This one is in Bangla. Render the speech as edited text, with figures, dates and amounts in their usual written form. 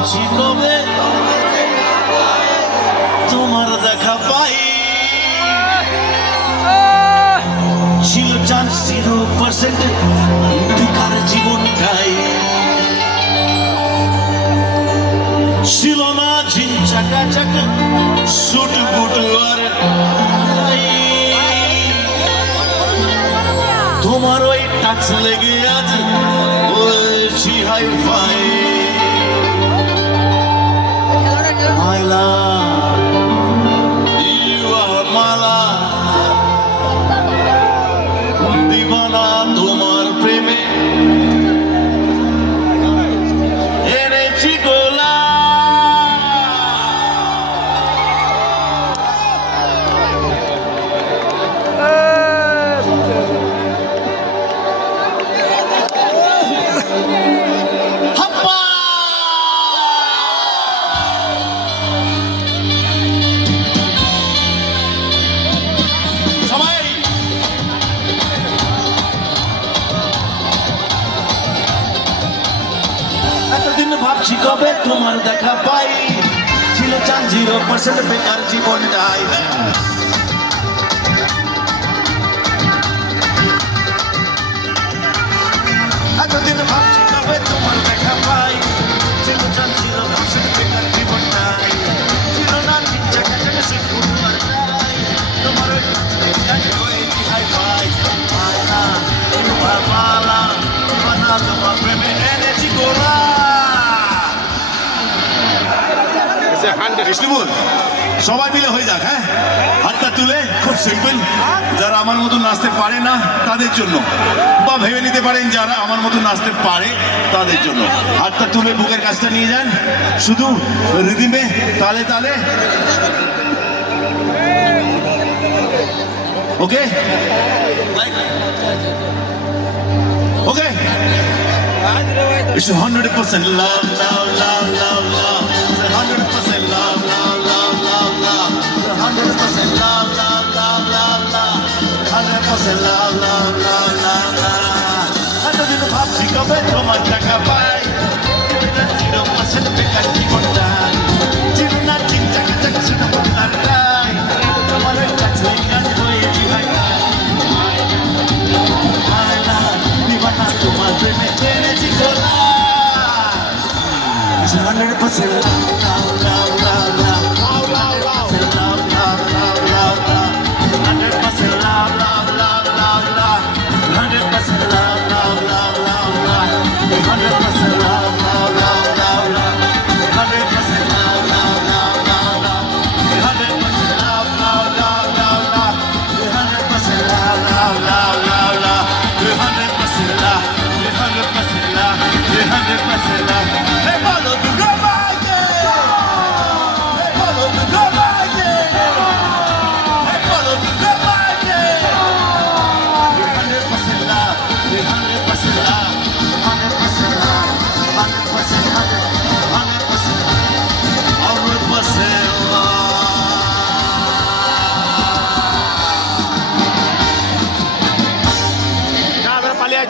ভাবছি কবে তোমার দেখা পাই। ছিল চান্স 0% বেকার জীবনটাই, ছিল না ঝিনচাকা চাকা সুট বুট আর তোমার ওই টাচ লেগে আজ বলছি hi fi. My love, you are my love, দিবানা তোমার প্রেমে এনেছি গোলা। এতদিন ভাবছি কবে তোমার দেখা পাই, ছিল চান 0% বেকার জীবনটাই। এতদিন ভাবছি কবে তোমার দেখা পাই, ছিল চান 0% বেকার জীবনটাই, ছিল না চাকা চাকা সে তোমার তোমার ওই কাজ করেছি হাই ফাই। মালা তোমার মালা মানা তোমার প্রেমে এনেছি গোলা। সবাই মিলে হয়ে যাক, হ্যাঁ হাতটা তুলে, খুব সিম্পল। যারা আমার মতো নাচতে পারে না তাদের জন্য, বা ভেবে নিতে পারেন যারা আমার মতো নাচতে পারে তাদের জন্য, হাতটা তুলে বুকের কাছটা নিয়ে যান, শুধু রিদিমে তালে তালে। ওকে ওকে, it's 100% love, love, love, love, love. It's 100% love, love, love, love, love. It's 100% love, love, love, love, love. 100% love, love, love, love, love. এতদিন ভাবছি কবে তোমার দেখা পাই, 0% বেকার জীবনটাই, ছিল না চিন্তা চাকা শুনে বলার রাই, তোমার কাছে গান হয়েছি ভাই। দিবানা তোমার প্রেমে এনেছি গোলা। 100% love, love, love, love, love. 100% love, love, love, love, love. 100% love, love, love, love, love. 100% love, love, love, love, love. 100% love, love, love, love, love. 100% love, love, love, love, love. 100% love, love, love, love, love. 100% love, love, love.